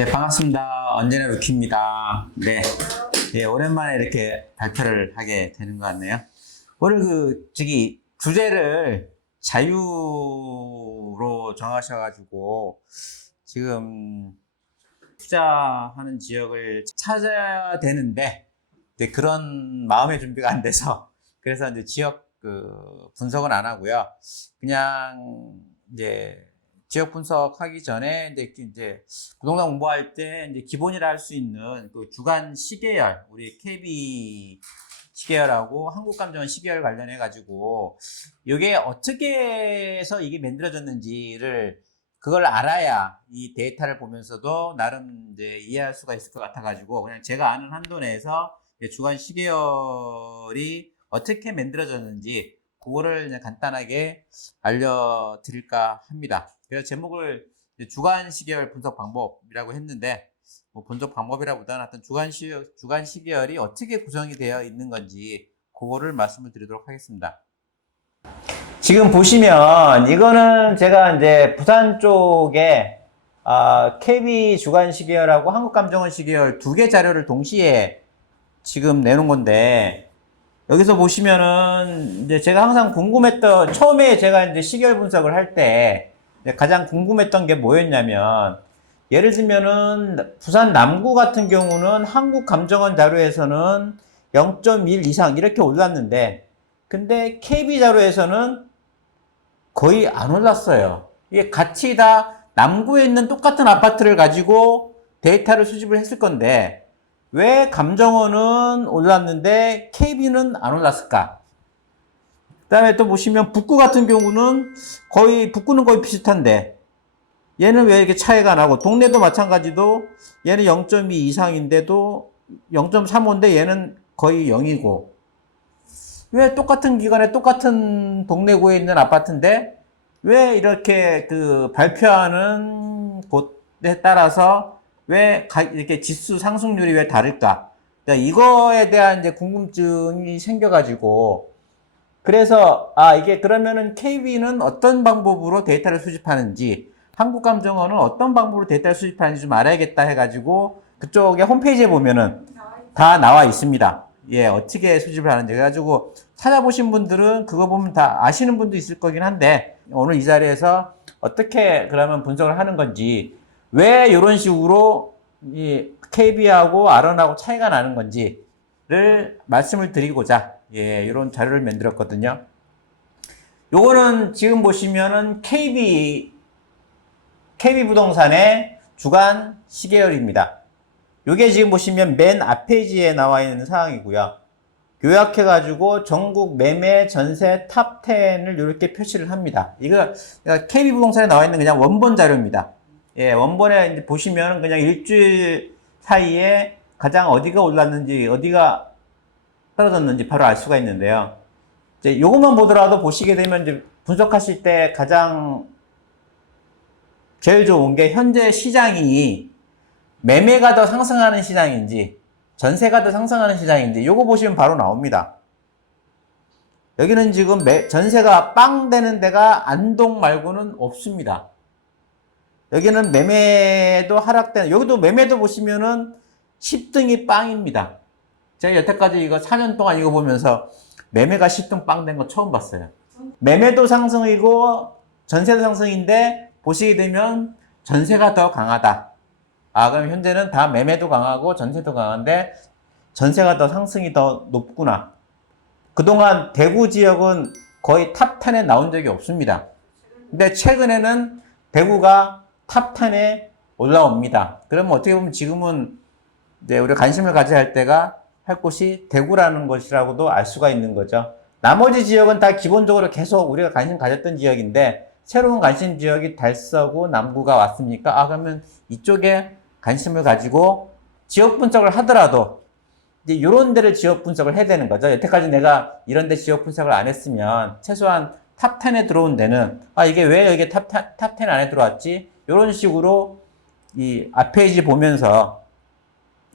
네, 반갑습니다. 언제나 루키입니다. 네. 네, 오랜만에 이렇게 발표를 하게 되는 것 같네요. 오늘 주제를 자유로 정하셔가지고, 지금 투자하는 지역을 찾아야 되는데, 네, 그런 마음의 준비가 안 돼서, 그래서 이제 지역 분석은 안 하고요. 그냥 이제 지역 분석하기 전에 이제 부동산 공부할 때 이제 기본이라 할 수 있는 그 주간 시계열, 우리 KB 시계열하고 한국감정원 시계열 관련해 가지고 이게 어떻게 해서 이게 만들어졌는지를 그걸 알아야 이 데이터를 보면서도 나름 이제 이해할 수가 있을 것 같아 가지고 그냥 제가 아는 한도 내에서 주간 시계열이 어떻게 만들어졌는지 그거를 그냥 간단하게 알려드릴까 합니다. 그래서 제목을 주간 시계열 분석 방법이라고 했는데, 뭐 분석 방법이라보다는 하여튼 주간 시계열이 어떻게 구성이 되어 있는 건지 그거를 말씀을 드리도록 하겠습니다. 지금 보시면 이거는 제가 이제 부산 쪽에 KB 주간 시계열하고 한국감정원 시계열 두 개 자료를 동시에 지금 내놓은 건데, 여기서 보시면은 이제 제가 항상 궁금했던, 처음에 제가 이제 시계열 분석을 할 때 가장 궁금했던 게 뭐였냐면, 예를 들면은 부산 남구 같은 경우는 한국감정원 자료에서는 0.1 이상 이렇게 올랐는데, 근데 KB 자료에서는 거의 안 올랐어요. 이게 같이 다 남구에 있는 똑같은 아파트를 가지고 데이터를 수집을 했을 건데, 왜 감정원은 올랐는데 KB는 안 올랐을까? 그 다음에 또 보시면 북구 같은 경우는 북구는 거의 비슷한데 얘는 왜 이렇게 차이가 나고, 동네도 마찬가지도 얘는 0.2 이상인데도 0.35인데 얘는 거의 0이고, 왜 똑같은 기간에 똑같은 동네구에 있는 아파트인데 왜 이렇게 발표하는 곳에 따라서 왜 이렇게 지수 상승률이 왜 다를까? 그러니까 이거에 대한 이제 궁금증이 생겨가지고, 그래서 이게 그러면은 KB는 어떤 방법으로 데이터를 수집하는지, 한국감정원은 어떤 방법으로 데이터를 수집하는지 좀 알아야겠다 해가지고 그쪽에 홈페이지에 보면은 다 나와 있습니다. 예, 어떻게 수집을 하는지. 그래가지고 찾아보신 분들은 그거 보면 다 아시는 분도 있을 거긴 한데, 오늘 이 자리에서 어떻게 그러면 분석을 하는 건지, 왜 이런 식으로 이 KB하고 아론하고 차이가 나는 건지를 말씀을 드리고자 이런 자료를 만들었거든요. 요거는 지금 보시면은 KB 부동산의 주간 시계열입니다. 요게 지금 보시면 맨 앞 페이지에 나와 있는 사항이고요. 요약해가지고 전국 매매 전세 탑 10을 이렇게 표시를 합니다. 이거 KB 부동산에 나와 있는 그냥 원본 자료입니다. 예, 원본에 이제 보시면 그냥 일주일 사이에 가장 어디가 올랐는지 어디가 떨어졌는지 바로 알 수가 있는데요. 이제 요것만 보더라도 보시게 되면 이제 분석하실 때 가장 제일 좋은 게 현재 시장이 매매가 더 상승하는 시장인지 전세가 더 상승하는 시장인지 요거 보시면 바로 나옵니다. 여기는 지금 전세가 빵 되는 데가 안동 말고는 없습니다. 여기는 매매도 하락되는, 여기도 매매도 보시면은 10등이 빵입니다. 제가 여태까지 이거 4년 동안 이거 보면서 매매가 10등 빵 된 거 처음 봤어요. 매매도 상승이고 전세도 상승인데 보시게 되면 전세가 더 강하다. 그럼 현재는 다 매매도 강하고 전세도 강한데 전세가 더 상승이 더 높구나. 그동안 대구 지역은 거의 탑 10에 나온 적이 없습니다. 근데 최근에는 대구가 탑 10에 올라옵니다. 그러면 어떻게 보면 지금은 이제 우리가 관심을 가져야 할 때가 할 곳이 대구라는 것이라고도 알 수가 있는 거죠. 나머지 지역은 다 기본적으로 계속 우리가 관심 가졌던 지역인데 새로운 관심 지역이 달서구, 남구가 왔습니까? 그러면 이쪽에 관심을 가지고 지역 분석을 하더라도 이제 이런 데를 지역 분석을 해야 되는 거죠. 여태까지 내가 이런 데 지역 분석을 안 했으면 최소한 탑 10에 들어온 데는 이게 왜 여기 탑 10 안에 들어왔지? 이런 식으로 이 앞 페이지 보면서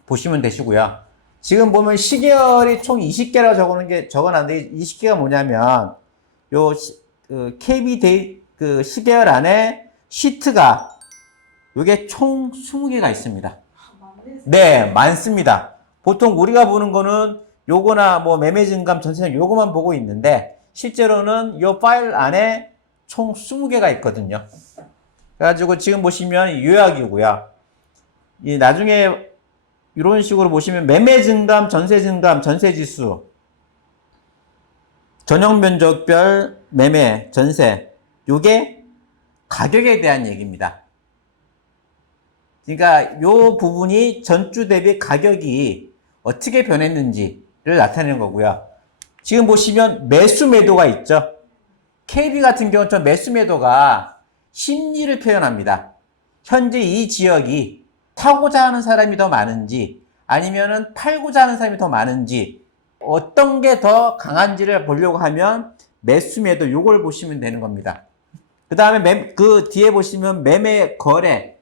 보시면 되시고요. 지금 보면 시계열이 총 20개라고 적어놨는데 20개가 뭐냐면 KB 시계열 안에 시트가 이게 총 20개가 있습니다. 네, 많습니다. 보통 우리가 보는 거는 요거나 뭐 매매 증감 전세 요거만 보고 있는데 실제로는 요 파일 안에 총 20개가 있거든요. 그래가지고 지금 보시면 요약이고요. 이 나중에 이런 식으로 보시면 매매 증감, 전세 증감, 전세 지수, 전용 면적별 매매, 전세 요게 가격에 대한 얘기입니다. 그러니까 요 부분이 전주 대비 가격이 어떻게 변했는지를 나타내는 거고요. 지금 보시면 매수 매도가 있죠. KB 같은 경우는 저 매수 매도가 심리를 표현합니다. 현재 이 지역이 사고자 하는 사람이 더 많은지 아니면은 팔고자 하는 사람이 더 많은지 어떤 게 더 강한지를 보려고 하면 매수 매도 요걸 보시면 되는 겁니다. 그 다음에 그 뒤에 보시면 매매 거래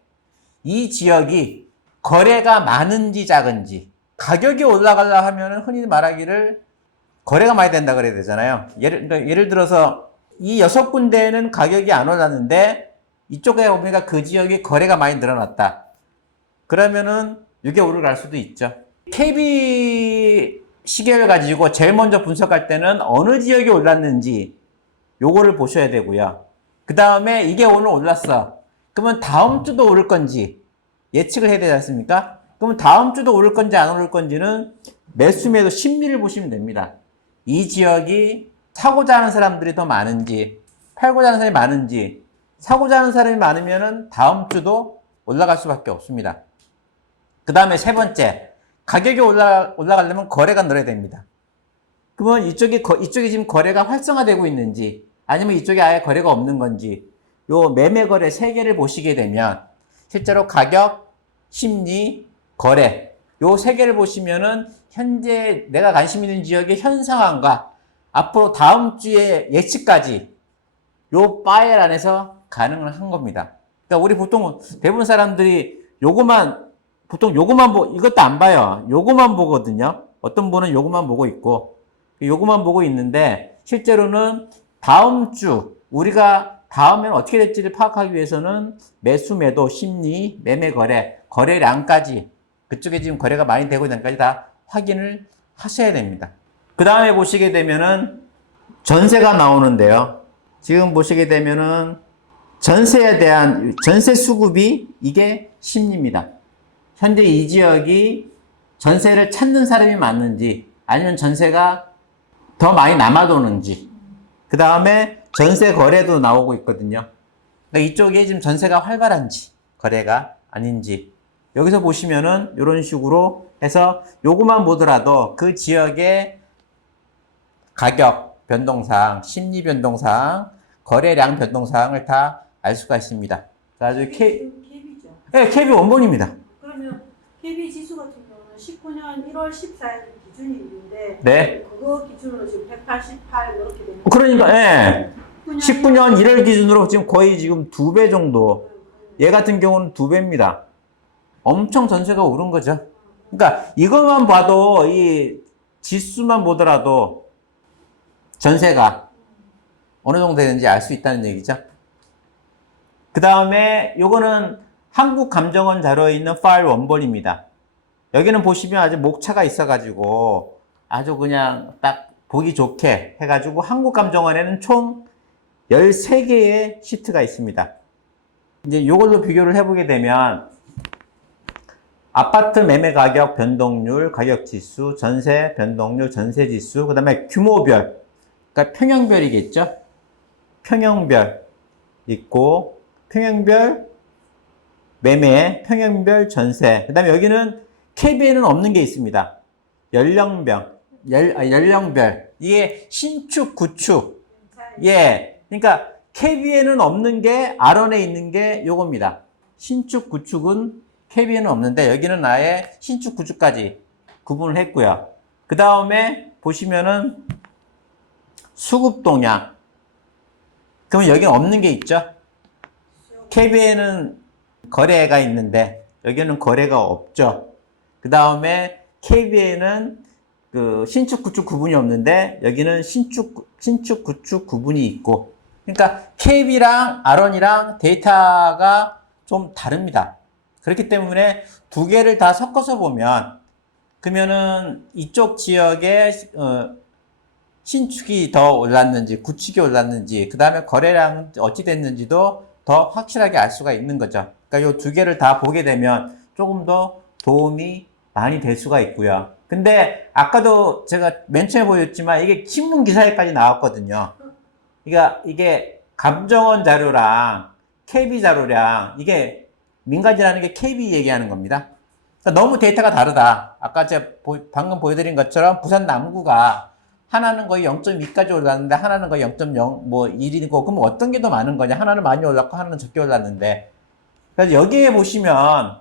이 지역이 거래가 많은지 작은지 가격이 올라가려 하면은 흔히 말하기를 거래가 많이 된다 그래야 되잖아요. 예를 들어서 이 6군데는 가격이 안 올랐는데 이쪽에 보니까 그 지역이 거래가 많이 늘어났다. 그러면은 이게 오르갈 수도 있죠. KB 시계를 가지고 제일 먼저 분석할 때는 어느 지역이 올랐는지 요거를 보셔야 되고요. 그 다음에 이게 오늘 올랐어. 그러면 다음 주도 오를 건지 예측을 해야 되지 않습니까? 그러면 다음 주도 오를 건지 안 오를 건지는 매수 매도 심리를 보시면 됩니다. 이 지역이 사고자 하는 사람들이 더 많은지 팔고자 하는 사람이 많은지 사고자 하는 사람이 많으면은 다음 주도 올라갈 수밖에 없습니다. 그 다음에 세 번째, 가격이 올라가려면 거래가 늘어야 됩니다. 그러면 이쪽이 지금 거래가 활성화되고 있는지 아니면 이쪽에 아예 거래가 없는 건지 요 매매 거래 세 개를 보시게 되면 실제로 가격, 심리, 거래 요 세 개를 보시면은 현재 내가 관심 있는 지역의 현 상황과 앞으로 다음 주의 예측까지 요 파일 안에서 가능을 한 겁니다. 그러니까 우리 보통 대부분 사람들이 보통 요거만 이것도 안 봐요. 요거만 보거든요. 어떤 분은 요거만 보고 있고 요거만 보고 있는데 실제로는 다음 주 우리가 다음엔 어떻게 될지를 파악하기 위해서는 매수, 매도, 심리, 매매, 거래량까지 그쪽에 지금 거래가 많이 되고 있는 데까지 다 확인을 하셔야 됩니다. 그 다음에 보시게 되면은 전세가 나오는데요. 지금 보시게 되면은 전세에 대한 전세 수급이 이게 심리입니다. 현재 이 지역이 전세를 찾는 사람이 많은지 아니면 전세가 더 많이 남아도는지 그 다음에 전세 거래도 나오고 있거든요. 그러니까 이쪽에 지금 전세가 활발한지 거래가 아닌지 여기서 보시면은 이런 식으로 해서 요것만 보더라도 그 지역의 가격 변동사항, 심리 변동사항, 거래량 변동사항을 다 알 수가 있습니다. 아주 KB죠. 네, KB 원본입니다. 그러면 KB 지수 같은 경우는 19년 1월 14일 기준이 있는데 네. 그거 기준으로 지금 188 이렇게 되는 거예요. 그러니까 예. 19년 1월 기준으로 지금 거의 지금 2배 정도. 얘 같은 경우는 2배입니다. 엄청 전세가 오른 거죠. 그러니까 이것만 봐도 이 지수만 보더라도 전세가 어느 정도 되는지 알 수 있다는 얘기죠. 그 다음에 요거는 한국감정원 자료에 있는 파일 원본입니다. 여기는 보시면 아주 목차가 있어가지고 아주 그냥 딱 보기 좋게 해가지고 한국감정원에는 총 13개의 시트가 있습니다. 이제 이걸로 비교를 해보게 되면 아파트 매매 가격 변동률, 가격 지수, 전세 변동률, 전세 지수, 그 다음에 규모별, 그러니까 평형별이겠죠? 평형별 있고, 평형별 매매, 평형별 전세, 그 다음에 여기는 KB에는 없는 게 있습니다. 연령별. 이게 신축, 구축. 예. 그러니까 KB에는 없는 게 R1에 있는 게 요겁니다. 신축, 구축은 KB에는 없는데 여기는 아예 신축, 구축까지 구분을 했고요. 그 다음에 보시면은 수급 동향. 그러면 여기는 없는 게 있죠? KB에는 거래가 있는데 여기는 거래가 없죠. 그 다음에 KB에는 그 신축, 구축 구분이 없는데 여기는 신축, 구축 구분이 있고 그러니까 KB랑 R1이랑 데이터가 좀 다릅니다. 그렇기 때문에 두 개를 다 섞어서 보면 그러면은 이쪽 지역에 신축이 더 올랐는지 구축이 올랐는지 그 다음에 거래량은 어찌 됐는지도 더 확실하게 알 수가 있는 거죠. 그러니까 이 두 개를 다 보게 되면 조금 더 도움이 많이 될 수가 있고요. 근데 아까도 제가 맨 처음에 보였지만 이게 신문 기사에까지 나왔거든요. 그러니까 이게 감정원 자료랑 KB 자료랑 이게 민간이라는 게 KB 얘기하는 겁니다. 그러니까 너무 데이터가 다르다. 아까 제가 방금 보여드린 것처럼 부산 남구가 하나는 거의 0.2까지 올랐는데 하나는 거의 0.0 뭐 1이고 그럼 어떤 게 더 많은 거냐? 하나는 많이 올랐고 하나는 적게 올랐는데. 그래서 여기에 보시면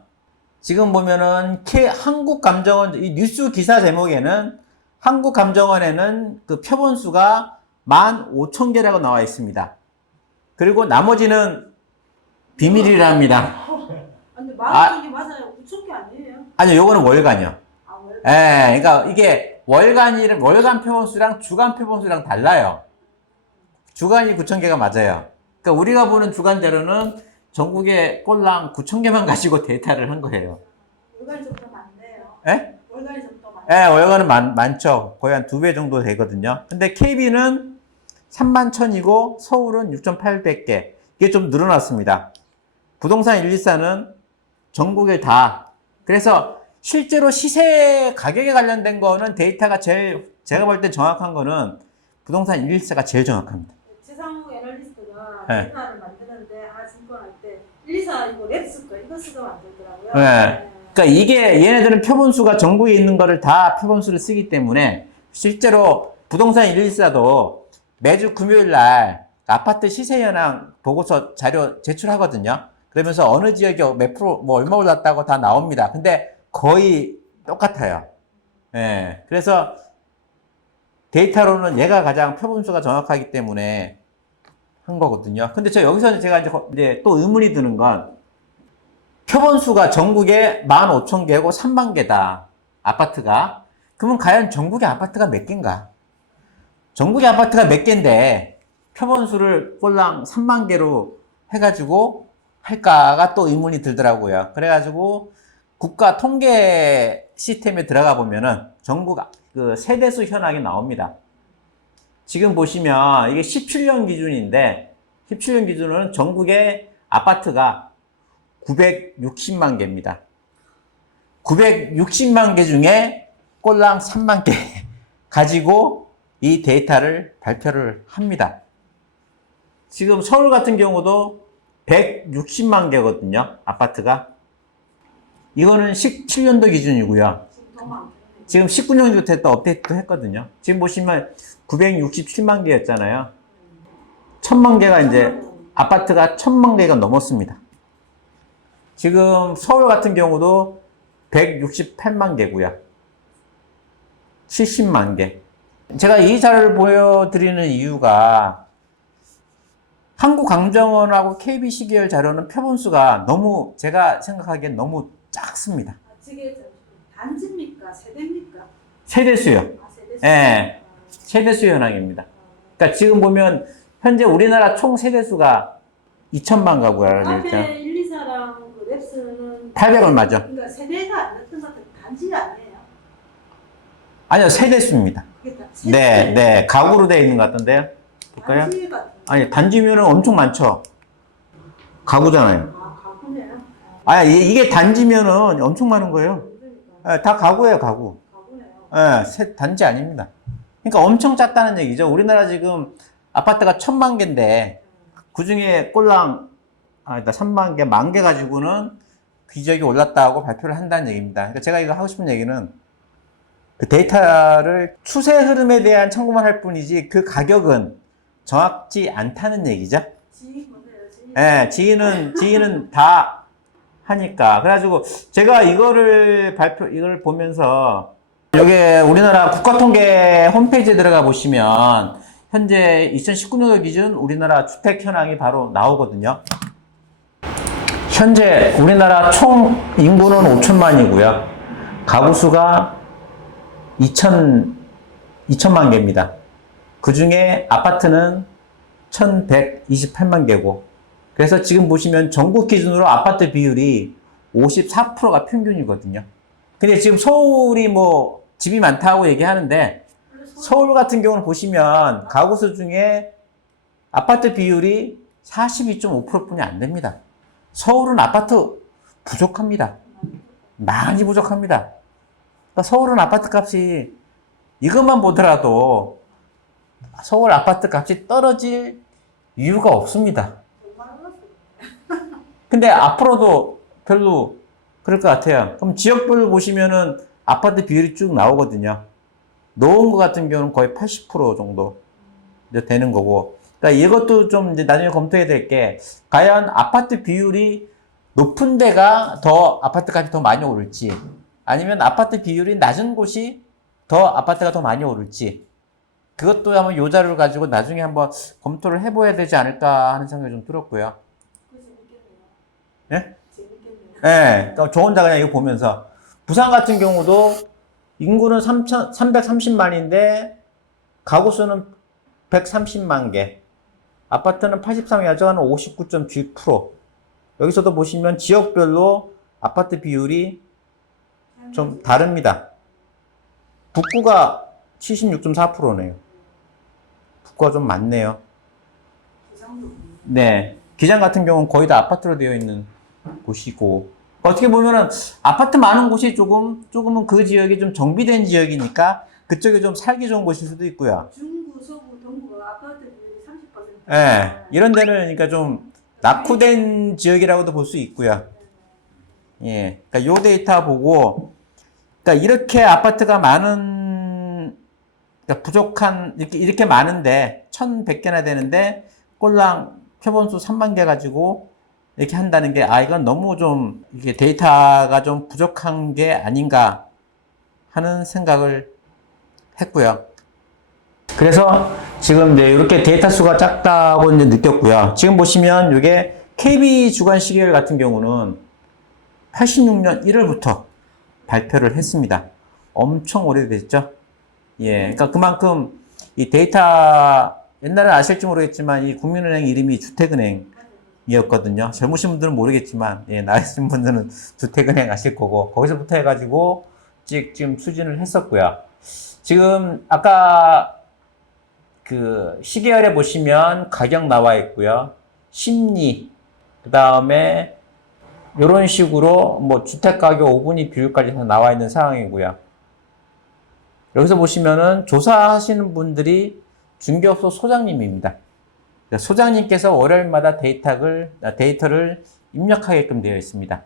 지금 보면은 한국감정원 이 뉴스 기사 제목에는 한국감정원에는 그 표본수가 15,000개라고 나와 있습니다. 그리고 나머지는 비밀이랍니다. 근데 말하는 게 맞아요. 9천 개 아니에요? 아니요, 요거는 월간이요. 아, 월간. 예, 그러니까 이게 월간 표본수랑 주간 표본수랑 달라요. 주간이 9,000개가 맞아요. 그러니까 우리가 보는 주간 자료는 전국에 꼴랑 9,000개만 가지고 데이터를 한 거예요. 월간이 좀 더 많네요. 예? 월간이 좀 더 많네요. 예, 월간은 많죠. 거의 한 2배 정도 되거든요. 근데 KB는 31,000이고 서울은 6,800개. 이게 좀 늘어났습니다. 부동산 114는 전국에 다. 그래서 실제로 시세 가격에 관련된 거는 데이터가 제가 볼 때 정확한 거는 부동산 114가 제일 정확합니다. 최상욱 애널리스트가 네. 데이터를 만드는데 증권할 때 124 이거 랩스 거 이거 쓰고 만들더라고요. 네. 그러니까 이게 얘네들은 표본수가 전국에 있는 거를 다 표본수를 쓰기 때문에 실제로 부동산 114도 매주 금요일 날 아파트 시세 현황 보고서 자료 제출하거든요. 그러면서 어느 지역이 몇 프로 뭐 얼마 올랐다고 다 나옵니다. 근데 거의 똑같아요. 예. 그래서 데이터로는 얘가 가장 표본수가 정확하기 때문에 한 거거든요. 근데 여기서 제가 이제 또 의문이 드는 건 표본수가 전국에 15,000개고 3만 개다. 아파트가. 그러면 과연 전국의 아파트가 몇 개인가? 전국의 아파트가 몇 개인데 표본수를 꼴랑 3만 개로 해가지고 할까가 또 의문이 들더라고요. 그래가지고 국가 통계 시스템에 들어가 보면은 전국 그 세대수 현황이 나옵니다. 지금 보시면 이게 17년 기준인데 17년 기준으로는 전국의 아파트가 960만 개입니다. 960만 개 중에 꼴랑 3만 개 가지고 이 데이터를 발표를 합니다. 지금 서울 같은 경우도 160만 개거든요. 아파트가. 이거는 17년도 기준이고요. 지금 19년도 또 업데이트 했거든요. 지금 보시면 967만 개였잖아요. 1000만 개가 이제 아파트가 1000만 개가 넘었습니다. 지금 서울 같은 경우도 168만 개고요. 70만 개. 제가 이 자료를 보여드리는 이유가 한국감정원하고 KBC 계열 자료는 표본수가 너무 제가 생각하기엔 너무 작습니다. 이게 단지입니까? 세대입니까? 세대수요. 세대수. 예. 세대수 현황입니다. 그러니까 지금 보면 현재 우리나라 총 세대수가 2천만 가구가 앞에 1, 2사랑 그 랩스는 800원 맞죠? 그러니까 세대가 안 됐던 것 같은 단지가 아니에요. 아니요, 세대수입니다. 그게 다 네, 네. 가구로 되어 있는 것 같던데요? 볼까요? 단지 같은. 아니, 단지면은 엄청 많죠? 가구잖아요. 가구네요. 이게 단지면은 엄청 많은 거예요. 그러니까 예, 다 가구예요, 가구. 가구네요. 예, 단지 아닙니다. 그러니까 엄청 작다는 얘기죠. 우리나라 지금 아파트가 1000만 개인데, 그 중에 꼴랑, 3만 개, 10,000개 가지고는 기적이 올랐다고 발표를 한다는 얘기입니다. 그러니까 제가 이거 하고 싶은 얘기는 그 데이터를 추세 흐름에 대한 참고만 할 뿐이지 그 가격은 정확지 않다는 얘기죠. 지인 뭔데요? 지인. 예, 지인은 다 하니까. 그래가지고 제가 이걸 보면서 여기 우리나라 국가통계 홈페이지에 들어가 보시면 현재 2019년도 기준 우리나라 주택 현황이 바로 나오거든요. 현재 우리나라 총 인구는 5천만이고요. 가구 수가 2천만 개입니다. 그 중에 아파트는 1,128만 개고, 그래서 지금 보시면 전국 기준으로 아파트 비율이 54%가 평균이거든요. 근데 지금 서울이 뭐 집이 많다고 얘기하는데 서울 같은 경우는 보시면 가구수 중에 아파트 비율이 42.5%뿐이 안 됩니다. 서울은 아파트 부족합니다. 많이 부족합니다. 그러니까 서울은 아파트 값이 이것만 보더라도 서울 아파트 값이 떨어질 이유가 없습니다. 근데 앞으로도 별로 그럴 것 같아요. 그럼 지역별로 보시면은 아파트 비율이 쭉 나오거든요. 노원구 같은 경우는 거의 80% 정도 이제 되는 거고. 그러니까 이것도 좀 이제 나중에 검토해야 될 게, 과연 아파트 비율이 높은 데가 더 아파트 값이 더 많이 오를지, 아니면 아파트 비율이 낮은 곳이 더 아파트가 더 많이 오를지, 그것도 한번 요 자료를 가지고 나중에 한번 검토를 해봐야 되지 않을까 하는 생각이 좀 들었고요. 예? 예, 그러니까 저 혼자 그냥 이거 보면서, 부산 같은 경우도 인구는 330만인데 가구 수는 130만 개, 아파트는 83개, 한 59.7%. 여기서도 보시면 지역별로 아파트 비율이 좀 다릅니다. 북구가 76.4%네요. 북구가 좀 많네요. 네. 기장 같은 경우는 거의 다 아파트로 되어 있는 곳이고, 어떻게 보면은 아파트 많은 곳이 조금은 그 지역이 좀 정비된 지역이니까 그쪽이 좀 살기 좋은 곳일 수도 있고요. 중구, 서구, 동구가 아파트 비율이 30%. 예. 이런 데는 그러니까 좀 낙후된 지역이라고도 볼 수 있고요. 예. 그러니까 요 데이터 보고, 그러니까 이렇게 아파트가 많은, 그러니까 부족한, 이렇게 많은데, 1,100개나 되는데, 꼴랑 표본수 3만 개 가지고 이렇게 한다는 게, 이건 너무 좀, 이게 데이터가 좀 부족한 게 아닌가 하는 생각을 했고요. 그래서 지금 이제 이렇게 데이터 수가 작다고 이제 느꼈고요. 지금 보시면 이게 KB 주간 시계열 같은 경우는 86년 1월부터 발표를 했습니다. 엄청 오래됐죠? 예. 그러니까 그만큼 이 데이터, 옛날에 아실지 모르겠지만 이 국민은행 이름이 주택은행이었거든요. 젊으신 분들은 모르겠지만, 예, 나이 있으신 분들은 주택은행 아실 거고, 거기서부터 해가지고 지금 추진을 했었고요. 지금 아까 그 시계열에 보시면 가격 나와 있고요. 심리, 그 다음에 이런 식으로 뭐 주택가격 5분위 비율까지 다 나와 있는 상황이고요. 여기서 보시면은 조사하시는 분들이 중개업소 소장님입니다. 소장님께서 월요일마다 데이터를 입력하게끔 되어 있습니다.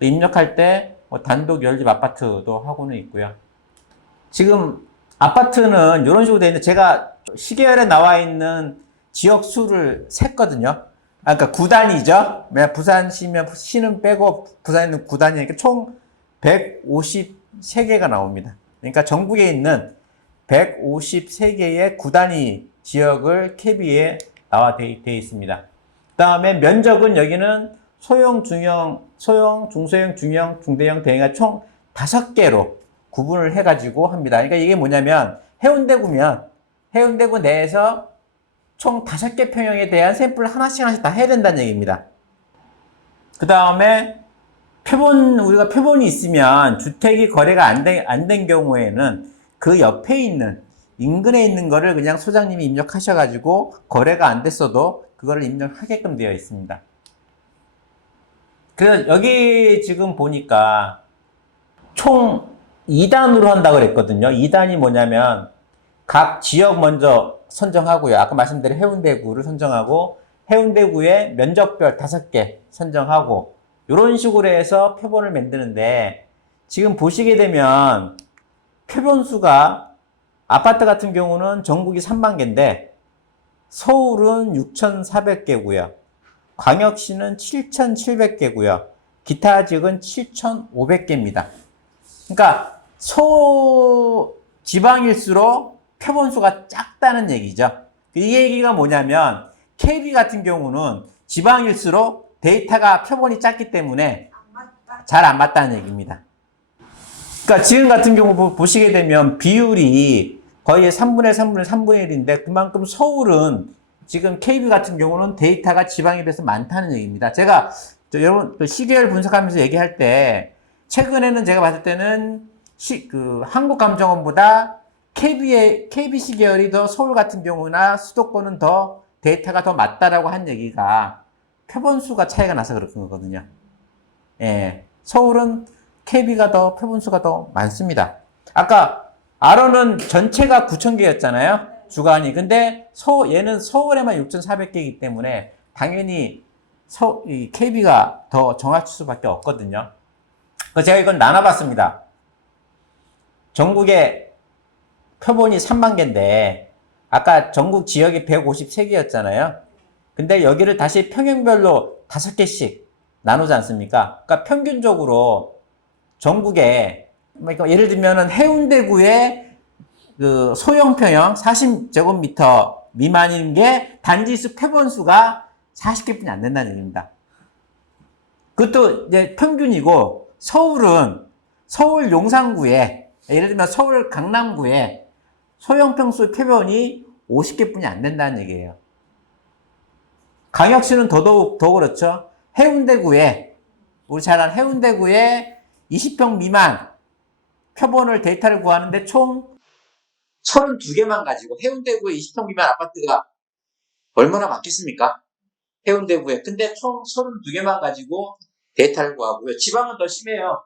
입력할 때 뭐 단독 연립 아파트도 하고는 있고요. 지금 아파트는 이런 식으로 되어 있는데, 제가 시계열에 나와 있는 지역 수를 셌거든요. 그러니까 구단이죠. 부산시면 시는 빼고 부산에 있는 구단이니까 총 153개가 나옵니다. 그러니까 전국에 있는 153개의 구단위 지역을 KB에 나와 되어 있습니다. 그 다음에 면적은 여기는 소형, 중소형, 중형, 중대형, 대형가 총 5개로 구분을 해가지고 합니다. 그러니까 이게 뭐냐면 해운대구면 해운대구 내에서 총 5개 평형에 대한 샘플을 하나씩 다 해야 된다는 얘기입니다. 그 다음에 우리가 표본이 있으면 주택이 거래가 안 된 경우에는 그 옆에 있는, 인근에 있는 거를 그냥 소장님이 입력하셔가지고 거래가 안 됐어도 그거를 입력하게끔 되어 있습니다. 그래서 여기 지금 보니까 총 2단으로 한다고 그랬거든요. 2단이 뭐냐면 각 지역 먼저 선정하고요. 아까 말씀드린 해운대구를 선정하고 해운대구의 면적별 5개 선정하고 이런 식으로 해서 표본을 만드는데, 지금 보시게 되면 표본수가 아파트 같은 경우는 전국이 3만 개인데 서울은 6,400개고요. 광역시는 7,700개고요. 기타 지역은 7,500개입니다. 그러니까 지방일수록 표본수가 작다는 얘기죠. 이 얘기가 뭐냐면 KB 같은 경우는 지방일수록 데이터가 표본이 작기 때문에 잘 안 맞다는 얘기입니다. 그러니까 지금 같은 경우 보시게 되면 비율이 거의 3분의 1인데 그만큼 서울은 지금 KB 같은 경우는 데이터가 지방에 비해서 많다는 얘기입니다. 제가 여러분 시계열 분석하면서 얘기할 때 최근에는 제가 봤을 때는 한국감정원보다 KBC 계열이 더 서울 같은 경우나 수도권은 더 데이터가 더 맞다라고 한 얘기가 표본수가 차이가 나서 그런 거거든요. 예, 서울은 KB가 더 표본수가 더 많습니다. 아까 아론은 전체가 9,000개였잖아요. 주간이. 근데 얘는 서울에만 6,400개이기 때문에 당연히 이 KB가 더 정확할 수밖에 없거든요. 그래서 제가 이건 나눠봤습니다. 전국에 표본이 3만 개인데 아까 전국 지역이 153개였잖아요. 근데 여기를 다시 평형별로 5개씩 나누지 않습니까? 그러니까 평균적으로 전국에 그러니까 예를 들면은 해운대구의 그 소형 평형 40제곱미터 미만인 게 단지수 표본수가 40개뿐이 안 된다는 얘기입니다. 그것도 이제 평균이고 서울 용산구에 예를 들면 서울 강남구에 소형 평수 표본이 50개뿐이 안 된다는 얘기예요. 광역시는 더 그렇죠. 해운대구에 우리 잘 아는 해운대구에 20평 미만 표본을 데이터를 구하는데 총 32개만 가지고 해운대구에 20평 미만 아파트가 얼마나 많겠습니까? 해운대구에. 근데 총 32개만 가지고 데이터를 구하고요. 지방은 더 심해요.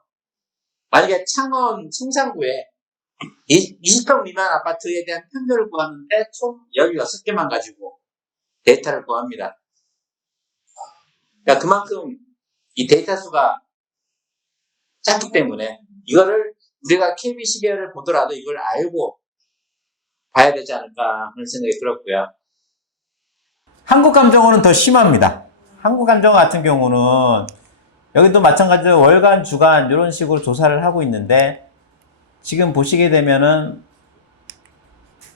만약에 창원 청산구에 20평 미만 아파트에 대한 편별을 구하는데 총 16개만 가지고 데이터를 구합니다. 그러니까 그만큼 이 데이터 수가 작기 때문에 이거를 우리가 KBC 계열을 보더라도 이걸 알고 봐야 되지 않을까 하는 생각이 들었고요. 한국감정원은 더 심합니다. 한국감정원 같은 경우는 여기도 마찬가지로 월간, 주간 이런 식으로 조사를 하고 있는데 지금 보시게 되면은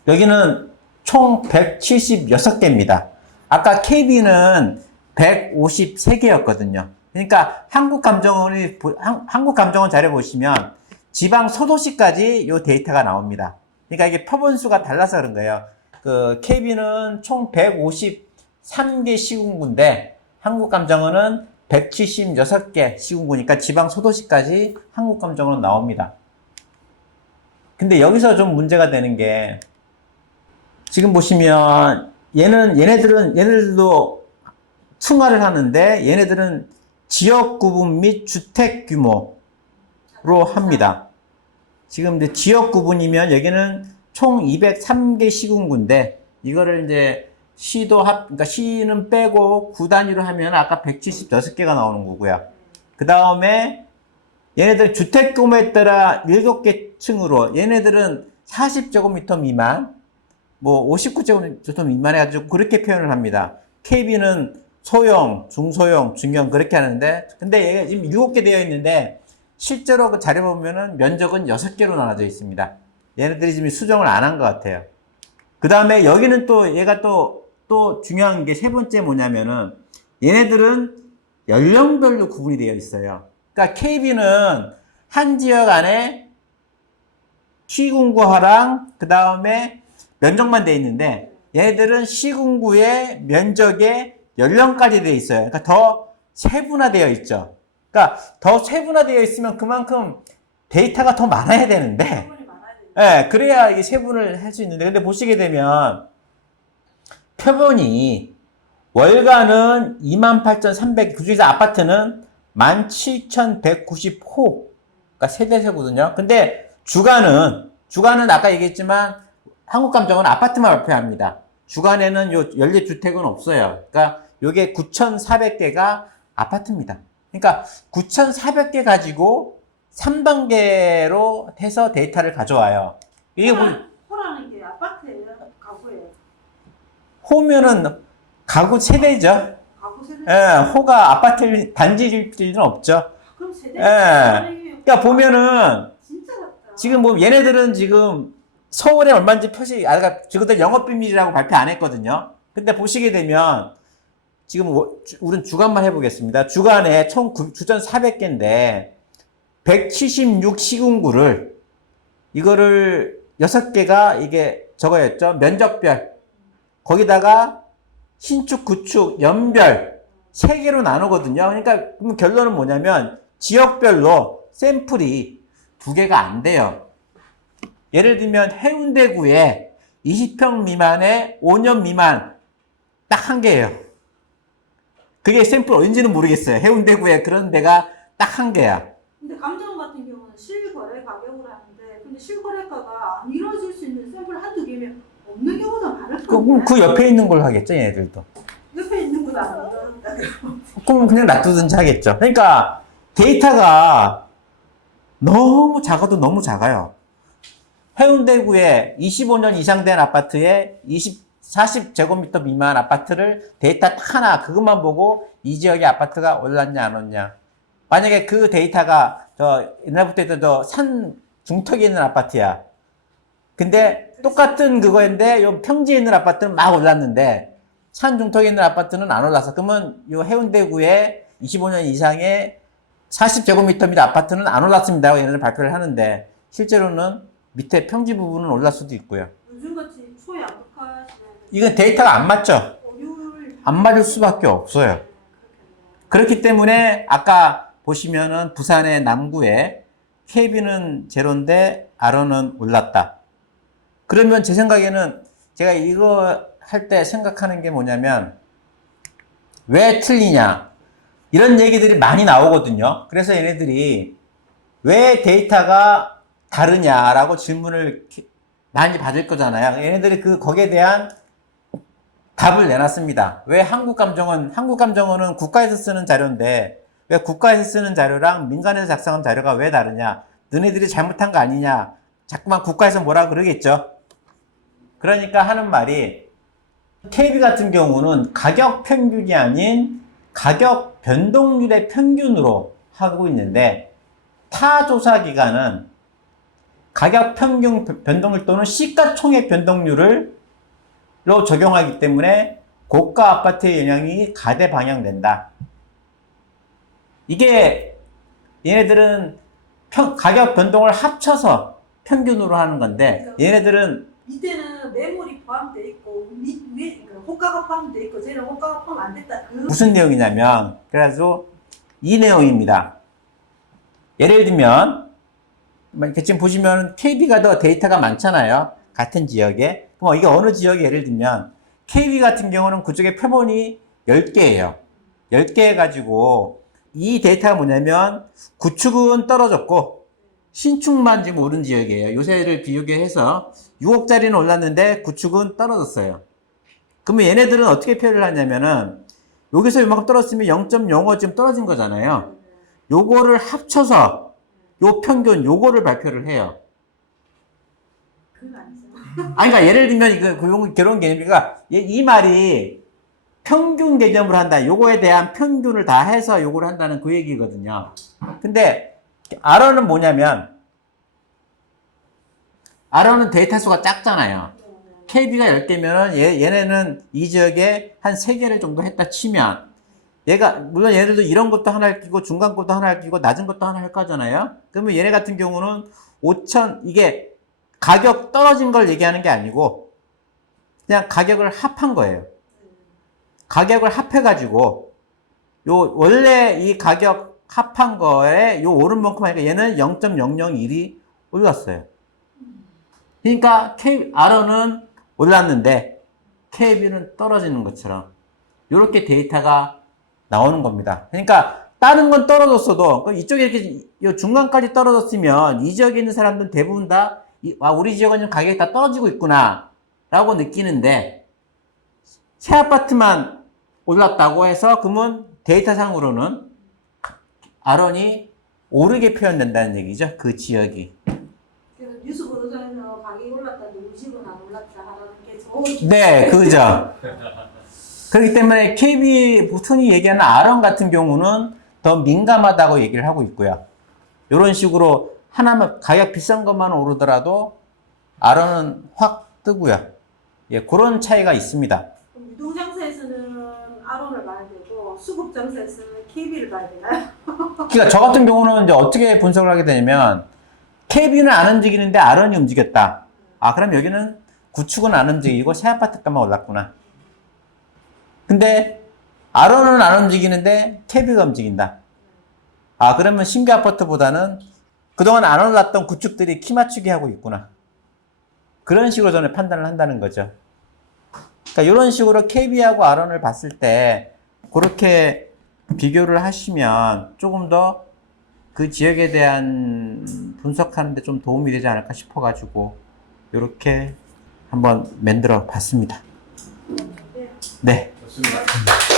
여기는 총 176개입니다. 아까 KB는 153개였거든요. 그러니까 한국감정원 자료 보시면 지방 소도시까지 이 데이터가 나옵니다. 그러니까 이게 표본수가 달라서 그런 거예요. 그 KB는 총 153개 시군구인데 한국감정원은 176개 시군구니까 지방 소도시까지 한국감정원은 나옵니다. 근데 여기서 좀 문제가 되는 게 지금 보시면 얘네들도 층화를 하는데 얘네들은 지역 구분 및 주택 규모로 합니다. 지금 이제 지역 구분이면 여기는 총 203개 시군구인데 이거를 이제 그러니까 시는 빼고 구 단위로 하면 아까 176개가 나오는 거고요. 그 다음에 얘네들 주택 규모에 따라 7개 층으로 얘네들은 40제곱미터 미만, 뭐 59제곱미터 미만 해가지고 그렇게 표현을 합니다. KB는 소형, 중소형, 중형 그렇게 하는데 근데 얘가 지금 7개 되어 있는데 실제로 그 자료 보면은 면적은 6개로 나눠져 있습니다. 얘네들이 지금 수정을 안 한 것 같아요. 그 다음에 여기는 또 얘가 또 중요한 게 세 번째 뭐냐면은 얘네들은 연령별로 구분이 되어 있어요. 그러니까 KB는 한 지역 안에 시군구화랑 그 다음에 면적만 되어 있는데 얘네들은 시군구의 면적에 연령까지 되어 있어요. 그러니까 더 세분화되어 있죠. 그러니까 더 세분화되어 있으면 그만큼 데이터가 더 많아야 되는데 예, 그래야 이게 세분을 할 수 있는데 근데 보시게 되면 표본이 월간은 28,300, 그중에서 아파트는 17,190호, 그러니까 세대세거든요. 근데 주간은 아까 얘기했지만 한국감정은 아파트만 발표합니다. 주간에는 요 연립주택은 없어요. 그러니까 요게 9,400개가 아파트입니다. 그러니까 9,400개 가지고 3단계로 해서 데이터를 가져와요. 이게 호라는 게 아파트예요? 가구예요? 호면은 가구 세대죠. 가구 세대? 예, 호가 아파트 단지일 필요는 없죠. 그럼 세대? 예. 그러니까 보면은 진짜 같다. 지금 뭐 얘네들은 지금 서울에 얼마인지 그러니까 저것들 영업비밀이라고 발표 안 했거든요. 근데 보시게 되면 지금 우리는 주간만 해보겠습니다. 주간에 총 9,400개인데 176 시군구를 이거를 6개가 이게 저거였죠. 면적별 거기다가 신축, 구축, 연별 세 개로 나누거든요. 그러니까 그럼 결론은 뭐냐면 지역별로 샘플이 두 개가 안 돼요. 예를 들면 해운대구에 20평 미만에 5년 미만 딱 한 개예요. 그게 샘플 어딘지는 모르겠어요. 해운대구에 그런 데가 딱 한 개야. 근데 감정 같은 경우는 실거래 가격으로 하는데 근데 실거래가가 안 이루어질 수 있는 샘플 한두 개면 없는 경우도 많을 건데 그 옆에 있는 걸 하겠죠, 얘네들도. 옆에 있는 것도 안 얻었다. 그럼 그냥 놔두든지 하겠죠. 그러니까 데이터가 너무 작아도 너무 작아요. 해운대구에 25년 이상 된 아파트에 40제곱미터 미만 아파트를 데이터 딱 하나 그것만 보고 이 지역의 아파트가 올랐냐 안 올랐냐. 만약에 그 데이터가 저 옛날부터 했던 저 산 중턱에 있는 아파트야. 근데 똑같은 그거인데 요 평지에 있는 아파트는 막 올랐는데 산 중턱에 있는 아파트는 안 올랐어. 그러면 요 해운대구에 25년 이상의 40제곱미터 아파트는 안 올랐습니다. 얘네들 발표를 하는데 실제로는 밑에 평지 부분은 올랐을 수도 있고요. 요즘같이 초약하시면 이건 데이터가 안 맞죠? 안 맞을 수밖에 없어요. 그렇기 때문에 아까 보시면은 부산의 남구에 KB는 제로인데 R는 올랐다. 그러면 제 생각에는 제가 이거 할 때 생각하는 게 뭐냐면 왜 틀리냐 이런 얘기들이 많이 나오거든요. 그래서 얘네들이 왜 데이터가 다르냐라고 질문을 많이 받을 거잖아요. 얘네들이 거기에 대한 답을 내놨습니다. 왜 한국감정원은 국가에서 쓰는 자료인데 왜 국가에서 쓰는 자료랑 민간에서 작성한 자료가 왜 다르냐? 너네들이 잘못한 거 아니냐? 자꾸만 국가에서 뭐라 그러겠죠. 그러니까 하는 말이 KB 같은 경우는 가격 평균이 아닌 가격 변동률의 평균으로 하고 있는데 타 조사 기관은 가격 평균 변동률 또는 시가총액 변동률을 적용하기 때문에 고가 아파트의 영향이 가대 방향된다. 이게 얘네들은 가격 변동을 합쳐서 평균으로 하는 건데 얘네들은 이때는 매물이 포함되어 있고 호가가 포함되어 있고 쟤는 호가가 포함 안 됐다. 무슨 내용이냐면 그래가지고 이 내용입니다. 예를 들면 지금 보시면 KB가 더 데이터가 많잖아요. 같은 지역에. 그럼 이게 어느 지역에 예를 들면 KB 같은 경우는 그쪽에 표본이 10개예요. 10개 해가지고 이 데이터가 뭐냐면 구축은 떨어졌고 신축만 지금 오른 지역이에요. 요새를 비교해서 6억짜리는 올랐는데 구축은 떨어졌어요. 그러면 얘네들은 어떻게 표현을 하냐면은 여기서 이만큼 떨어졌으면 0.05 지금 떨어진 거잖아요. 요거를 합쳐서 요 평균 요거를 발표를 해요. 그건 아니죠. 아니, 그러니까 예를 들면 그런 개념이니까 이 말이 평균 개념으로 한다. 요거에 대한 평균을 다 해서 요거를 한다는 그 얘기거든요. 근데 R는 뭐냐면 R는 데이터 수가 작잖아요. KB가 10개면은 얘네는 이 지역에 한 3개를 정도 했다 치면 물론 얘네들도 이런 것도 하나 끼고 중간 것도 하나 끼고 낮은 것도 하나 할 거잖아요. 그러면 얘네 같은 경우는 5천 이게 가격 떨어진 걸 얘기하는 게 아니고 그냥 가격을 합한 거예요. 가격을 합해가지고 원래 이 가격 합한 거에 오른 만큼 하니까 얘는 0.001이 올랐어요. 그러니까 R는 올랐는데 KB는 떨어지는 것처럼 이렇게 데이터가 나오는 겁니다. 그러니까 다른 건 떨어졌어도 이쪽에 이렇게 중간까지 떨어졌으면 이 지역에 있는 사람들은 대부분 다 우리 지역은 좀 가격이 다 떨어지고 있구나 라고 느끼는데 새 아파트만 올랐다고 해서 그러면 데이터상으로는 R이 오르게 표현된다는 얘기죠. 그 지역이. 그래서 뉴스 보도자에서 가격이 올랐다는데 우리 집은 안 올랐다 하는 게 좋은. 네, 그죠. 그렇기 때문에 KB 흔히 얘기하는 R원 같은 경우는 더 민감하다고 얘기를 하고 있고요. 이런 식으로 하나만 가격 비싼 것만 오르더라도 R원은 확 뜨고요. 예, 그런 차이가 있습니다. 그럼 유동장사에서는 R원을 봐야 되고 수급장사에서는 KB를 봐야 되나요? 그러니까 저 같은 경우는 이제 어떻게 분석을 하게 되냐면 KB는 안 움직이는데 R원이 움직였다. 그럼 여기는 구축은 안 움직이고 새 아파트값만 올랐구나. 근데 R원은 안 움직이는데 KB가 움직인다. 아, 그러면 신규 아파트보다는 그동안 안 올랐던 구축들이 키 맞추기 하고 있구나. 그런 식으로 저는 판단을 한다는 거죠. 그러니까 이런 식으로 KB하고 R원을 봤을 때 그렇게 비교를 하시면 조금 더 그 지역에 대한 분석하는데 좀 도움이 되지 않을까 싶어가지고 이렇게 한번 만들어 봤습니다. 네. 좋습니다.